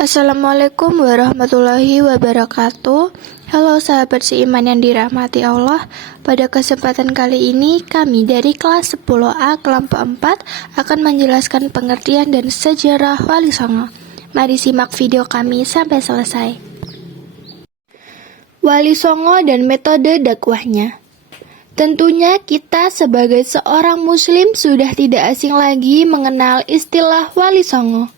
Assalamualaikum warahmatullahi wabarakatuh. Halo sahabat seiman yang dirahmati Allah. Pada kesempatan kali ini kami dari kelas 10A kelompok 4 akan menjelaskan pengertian dan sejarah Wali Songo. Mari simak video kami sampai selesai. Wali Songo dan metode dakwahnya. Tentunya kita sebagai seorang muslim sudah tidak asing lagi mengenal istilah Wali Songo.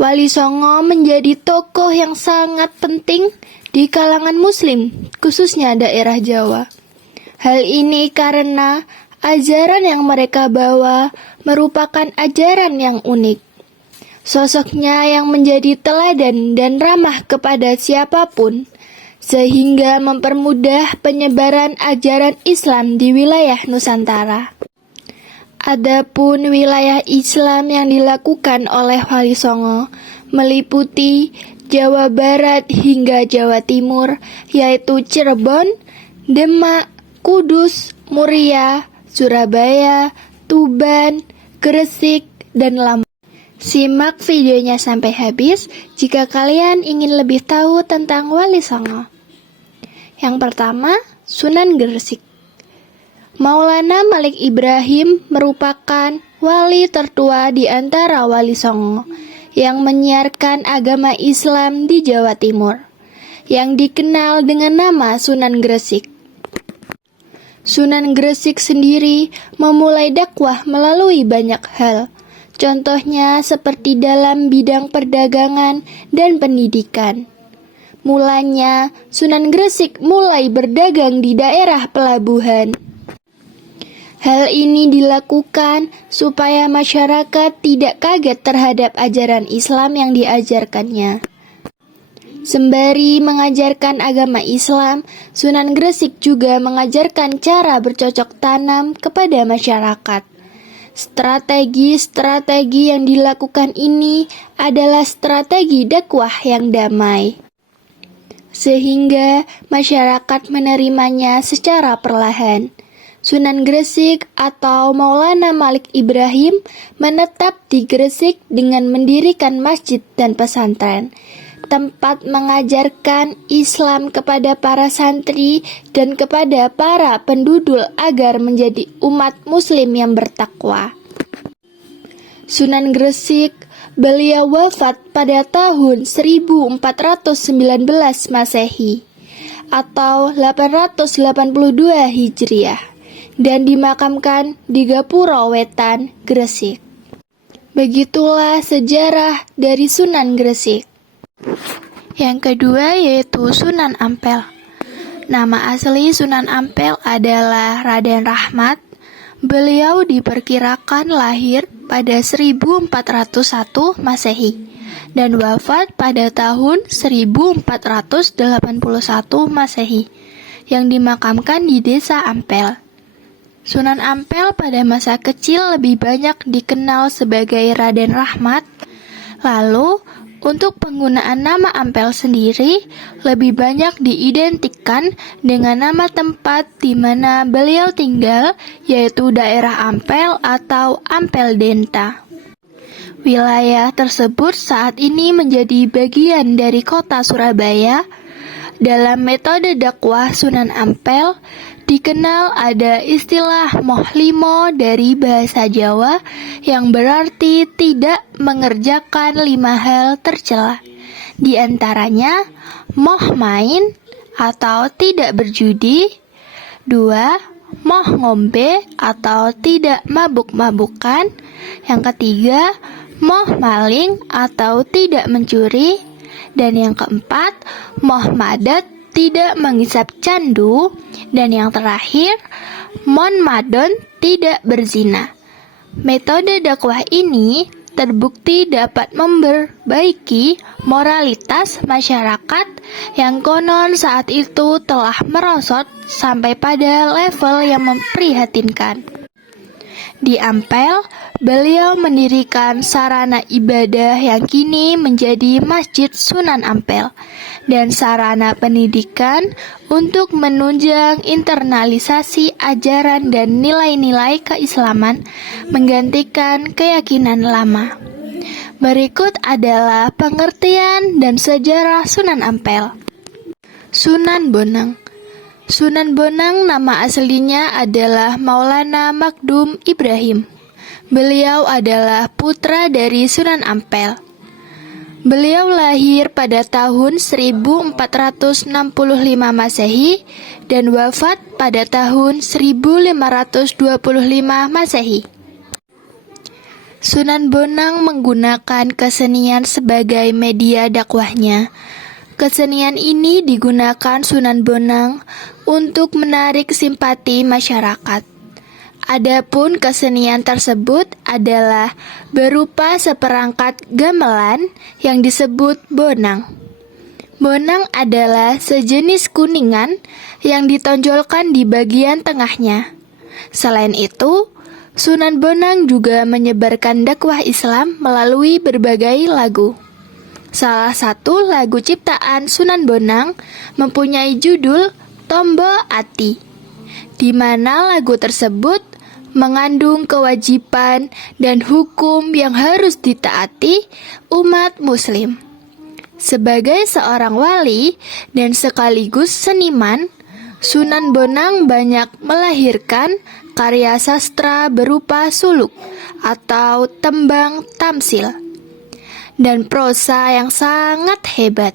Wali Songo menjadi tokoh yang sangat penting di kalangan muslim, khususnya daerah Jawa. Hal ini karena ajaran yang mereka bawa merupakan ajaran yang unik. Sosoknya yang menjadi teladan dan ramah kepada siapapun, sehingga mempermudah penyebaran ajaran Islam di wilayah Nusantara. Adapun wilayah Islam yang dilakukan oleh Wali Songo meliputi Jawa Barat hingga Jawa Timur, yaitu Cirebon, Demak, Kudus, Muria, Surabaya, Tuban, Gresik, dan Lampung. Simak videonya sampai habis jika kalian ingin lebih tahu tentang Wali Songo. Yang pertama, Sunan Gresik. Maulana Malik Ibrahim merupakan wali tertua di antara Wali Songo yang menyiarkan agama Islam di Jawa Timur, yang dikenal dengan nama Sunan Gresik. Sunan Gresik sendiri memulai dakwah melalui banyak hal, contohnya seperti dalam bidang perdagangan dan pendidikan. Mulanya, Sunan Gresik mulai berdagang di daerah pelabuhan. Hal ini dilakukan supaya masyarakat tidak kaget terhadap ajaran Islam yang diajarkannya. Sembari mengajarkan agama Islam, Sunan Gresik juga mengajarkan cara bercocok tanam kepada masyarakat. Strategi-strategi yang dilakukan ini adalah strategi dakwah yang damai, sehingga masyarakat menerimanya secara perlahan. Sunan Gresik atau Maulana Malik Ibrahim menetap di Gresik dengan mendirikan masjid dan pesantren, tempat mengajarkan Islam kepada para santri dan kepada para penduduk agar menjadi umat muslim yang bertakwa. Sunan Gresik, beliau wafat pada tahun 1419 Masehi atau 882 Hijriah. Dan dimakamkan di Gapura Wetan, Gresik. Begitulah sejarah dari Sunan Gresik. Yang kedua yaitu Sunan Ampel. Nama asli Sunan Ampel adalah Raden Rahmat. Beliau diperkirakan lahir pada 1401 Masehi dan wafat pada tahun 1481 Masehi, yang dimakamkan di desa Ampel. Sunan Ampel pada masa kecil lebih banyak dikenal sebagai Raden Rahmat. Lalu, untuk penggunaan nama Ampel sendiri lebih banyak diidentikan dengan nama tempat di mana beliau tinggal, yaitu daerah Ampel atau Ampel Denta. Wilayah tersebut saat ini menjadi bagian dari kota Surabaya. Dalam metode dakwah Sunan Ampel, dikenal ada istilah moh limo dari bahasa Jawa yang berarti tidak mengerjakan 5 hal tercela. Di antaranya, moh main atau tidak berjudi. 2. Moh ngombe atau tidak mabuk-mabukan. Yang ketiga, moh maling atau tidak mencuri. Dan yang keempat, moh madat tidak menghisap candu. Dan yang terakhir, mon madon tidak berzina. Metode dakwah ini terbukti dapat memperbaiki moralitas masyarakat yang konon saat itu telah merosot sampai pada level yang memprihatinkan. Di Ampel, beliau mendirikan sarana ibadah yang kini menjadi Masjid Sunan Ampel dan sarana pendidikan untuk menunjang internalisasi ajaran dan nilai-nilai keislaman menggantikan keyakinan lama. Berikut adalah pengertian dan sejarah Sunan Ampel. Sunan Bonang. Sunan Bonang nama aslinya adalah Maulana Magdum Ibrahim. Beliau adalah putra dari Sunan Ampel. Beliau lahir pada tahun 1465 Masehi dan wafat pada tahun 1525 Masehi. Sunan Bonang menggunakan kesenian sebagai media dakwahnya. Kesenian ini digunakan Sunan Bonang untuk menarik simpati masyarakat. Adapun kesenian tersebut adalah berupa seperangkat gamelan yang disebut bonang. Bonang adalah sejenis kuningan yang ditonjolkan di bagian tengahnya. Selain itu, Sunan Bonang juga menyebarkan dakwah Islam melalui berbagai lagu. Salah satu lagu ciptaan Sunan Bonang mempunyai judul Tombo Ati, di mana lagu tersebut mengandung kewajiban dan hukum yang harus ditaati umat muslim. Sebagai seorang wali dan sekaligus seniman, Sunan Bonang banyak melahirkan karya sastra berupa suluk atau tembang tamsil dan prosa yang sangat hebat.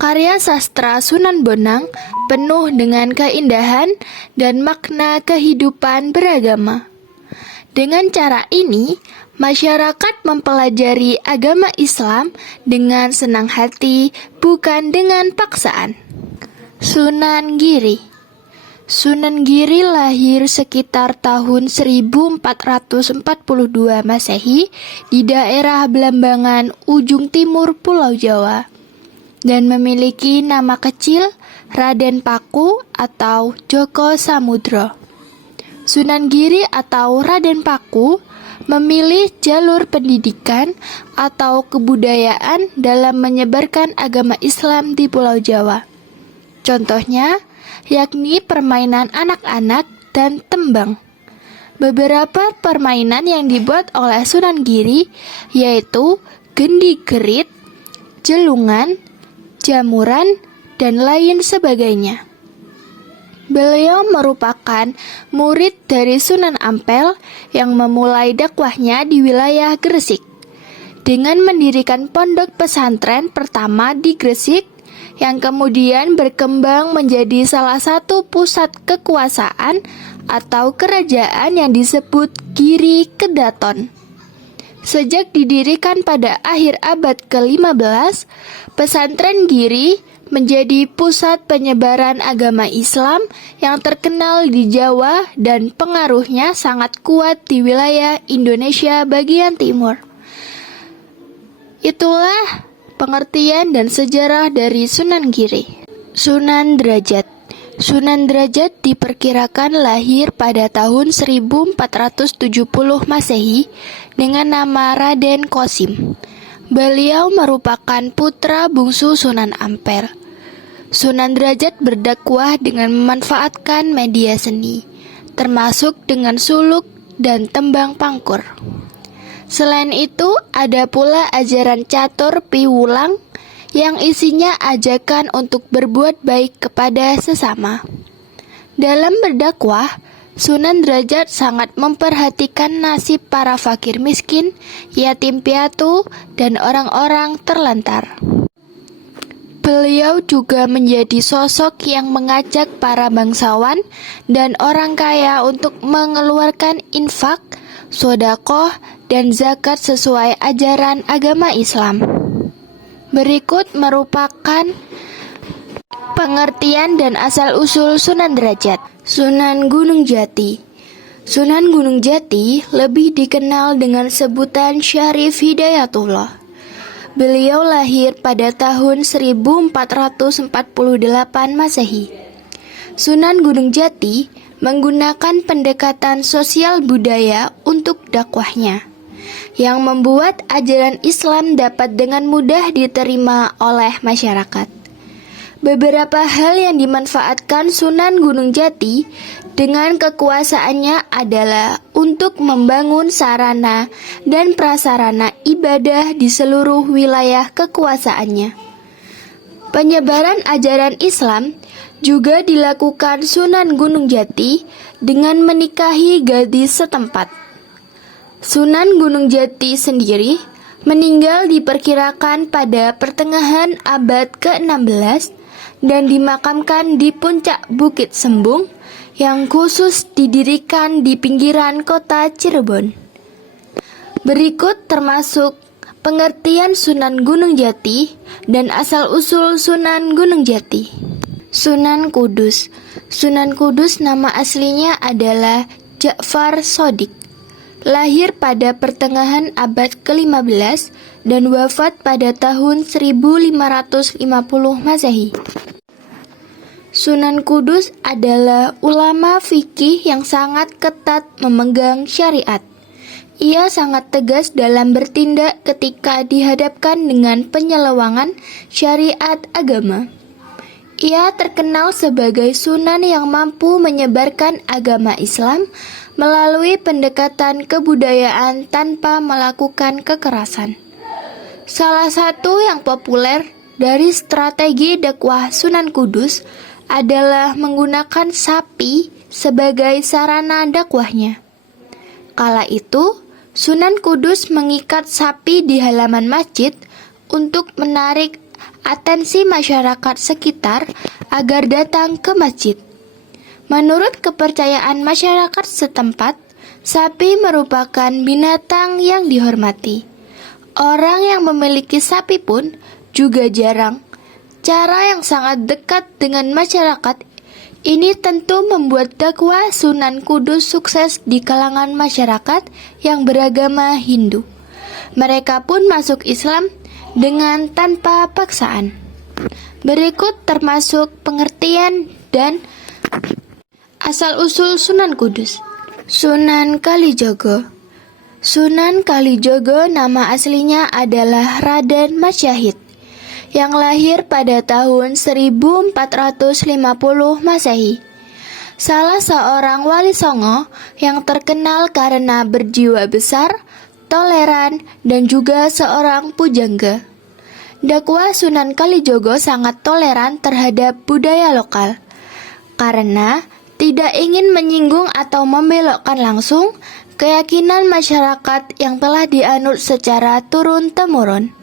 Karya sastra Sunan Bonang penuh dengan keindahan dan makna kehidupan beragama. Dengan cara ini, masyarakat mempelajari agama Islam dengan senang hati, bukan dengan paksaan. Sunan Giri. Sunan Giri lahir sekitar tahun 1442 Masehi di daerah Belambangan, ujung timur Pulau Jawa, dan memiliki nama kecil Raden Paku atau Joko Samudro. Sunan Giri atau Raden Paku memilih jalur pendidikan atau kebudayaan dalam menyebarkan agama Islam di Pulau Jawa. Contohnya, yakni permainan anak-anak dan tembang. Beberapa permainan yang dibuat oleh Sunan Giri yaitu gendi gerit, jelungan, jamuran, dan lain sebagainya. Beliau merupakan murid dari Sunan Ampel yang memulai dakwahnya di wilayah Gresik. Dengan mendirikan pondok pesantren pertama di Gresik, yang kemudian berkembang menjadi salah satu pusat kekuasaan atau kerajaan yang disebut Giri Kedaton. Sejak didirikan pada akhir abad ke-15, pesantren Giri menjadi pusat penyebaran agama Islam yang terkenal di Jawa dan pengaruhnya sangat kuat di wilayah Indonesia bagian timur. Itulah pengertian dan sejarah dari Sunan Giri. Sunan Derajat. Sunan Derajat diperkirakan lahir pada tahun 1470 Masehi dengan nama Raden Qasim. Beliau merupakan putra bungsu Sunan Ampel. Sunan Derajat berdakwah dengan memanfaatkan media seni, termasuk dengan suluk dan tembang pangkur. Selain itu, ada pula ajaran catur piwulang yang isinya ajakan untuk berbuat baik kepada sesama. Dalam berdakwah, Sunan Derajat sangat memperhatikan nasib para fakir miskin, yatim piatu, dan orang-orang terlantar. Beliau juga menjadi sosok yang mengajak para bangsawan dan orang kaya untuk mengeluarkan infak, sedekah, dan zakat sesuai ajaran agama Islam. Berikut merupakan pengertian dan asal-usul Sunan Derajat. Sunan Gunung Jati. Sunan Gunung Jati lebih dikenal dengan sebutan Syarif Hidayatullah. Beliau lahir pada tahun 1448 Masehi. Sunan Gunung Jati menggunakan pendekatan sosial budaya untuk dakwahnya, yang membuat ajaran Islam dapat dengan mudah diterima oleh masyarakat. Beberapa hal yang dimanfaatkan Sunan Gunung Jati dengan kekuasaannya adalah untuk membangun sarana dan prasarana ibadah di seluruh wilayah kekuasaannya. Penyebaran ajaran Islam juga dilakukan Sunan Gunung Jati dengan menikahi gadis setempat. Sunan Gunung Jati sendiri meninggal diperkirakan pada pertengahan abad ke-16 dan dimakamkan di puncak Bukit Sembung yang khusus didirikan di pinggiran kota Cirebon. Berikut termasuk pengertian Sunan Gunung Jati dan asal-usul Sunan Gunung Jati. Sunan Kudus. Sunan Kudus nama aslinya adalah Ja'far Shodiq. Lahir pada pertengahan abad ke-15 dan wafat pada tahun 1550 Masehi. Sunan Kudus adalah ulama fikih yang sangat ketat memegang syariat. Ia sangat tegas dalam bertindak ketika dihadapkan dengan penyelewangan syariat agama. Ia terkenal sebagai sunan yang mampu menyebarkan agama Islam melalui pendekatan kebudayaan tanpa melakukan kekerasan. Salah satu yang populer dari strategi dakwah Sunan Kudus adalah menggunakan sapi sebagai sarana dakwahnya. Kala itu, Sunan Kudus mengikat sapi di halaman masjid untuk menarik atensi masyarakat sekitar agar datang ke masjid. Menurut kepercayaan masyarakat setempat, sapi merupakan binatang yang dihormati. Orang yang memiliki sapi pun juga jarang. Cara yang sangat dekat dengan masyarakat ini tentu membuat dakwah Sunan Kudus sukses di kalangan masyarakat yang beragama Hindu. Mereka pun masuk Islam dengan tanpa paksaan. Berikut termasuk pengertian dan asal-usul Sunan Kudus. Sunan Kalijogo. Sunan Kalijogo nama aslinya adalah Raden Masyahid yang lahir pada tahun 1450 Masehi. Salah seorang wali songo yang terkenal karena berjiwa besar, toleran, dan juga seorang pujangga. Dakwah Sunan Kalijogo sangat toleran terhadap budaya lokal, karena tidak ingin menyinggung atau membelokkan langsung keyakinan masyarakat yang telah dianut secara turun-temurun.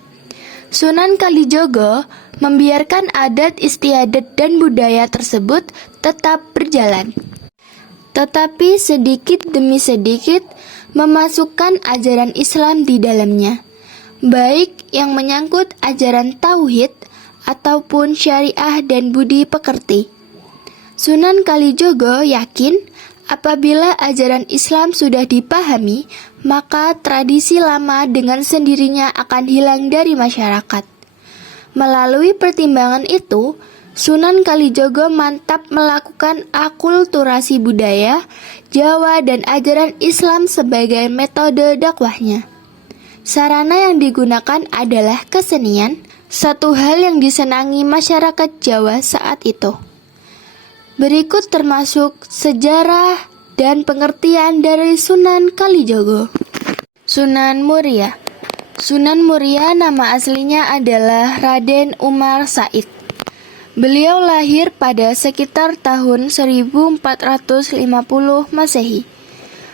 Sunan Kalijogo membiarkan adat istiadat dan budaya tersebut tetap berjalan, tetapi sedikit demi sedikit memasukkan ajaran Islam di dalamnya, baik yang menyangkut ajaran tauhid ataupun syariah dan budi pekerti. Sunan Kalijogo yakin apabila ajaran Islam sudah dipahami, maka tradisi lama dengan sendirinya akan hilang dari masyarakat. Melalui pertimbangan itu, Sunan Kalijogo mantap melakukan akulturasi budaya Jawa dan ajaran Islam sebagai metode dakwahnya. Sarana yang digunakan adalah kesenian, satu hal yang disenangi masyarakat Jawa saat itu. Berikut termasuk sejarah dan pengertian dari Sunan Kalijogo. Sunan Muria. Sunan Muria nama aslinya adalah Raden Umar Said. Beliau lahir pada sekitar tahun 1450 Masehi.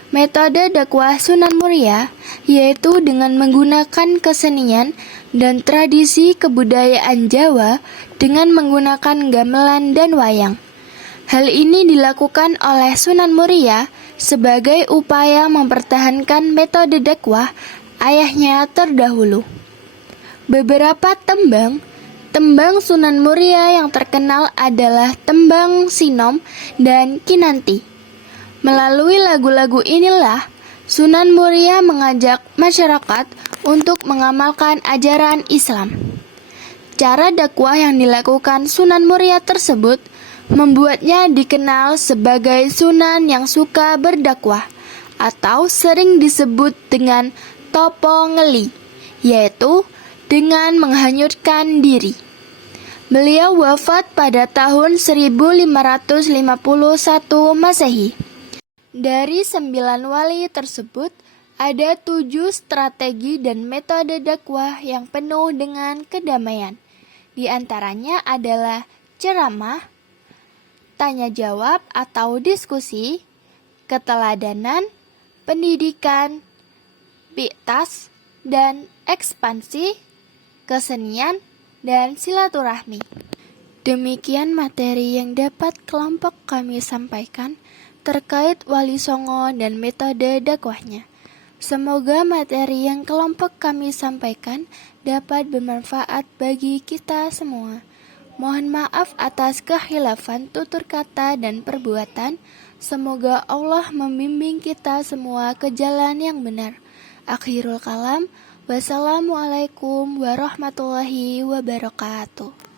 Metode dakwah Sunan Muria yaitu dengan menggunakan kesenian dan tradisi kebudayaan Jawa dengan menggunakan gamelan dan wayang. Hal ini dilakukan oleh Sunan Muria sebagai upaya mempertahankan metode dakwah ayahnya terdahulu. Beberapa tembang Sunan Muria yang terkenal adalah tembang Sinom dan Kinanti. Melalui lagu-lagu inilah Sunan Muria mengajak masyarakat untuk mengamalkan ajaran Islam. Cara dakwah yang dilakukan Sunan Muria tersebut membuatnya dikenal sebagai sunan yang suka berdakwah atau sering disebut dengan topo ngeli, yaitu dengan menghanyutkan diri. Beliau wafat pada tahun 1551 Masehi. Dari 9 wali tersebut, ada 7 strategi dan metode dakwah yang penuh dengan kedamaian. Di antaranya adalah ceramah, tanya jawab atau diskusi, keteladanan, pendidikan, piktas, dan ekspansi, kesenian, dan silaturahmi. Demikian materi yang dapat kelompok kami sampaikan terkait Wali Songo dan metode dakwahnya. Semoga materi yang kelompok kami sampaikan dapat bermanfaat bagi kita semua. Mohon maaf atas kehilafan tutur kata dan perbuatan. Semoga Allah membimbing kita semua ke jalan yang benar. Akhirul kalam. Wassalamualaikum warahmatullahi wabarakatuh.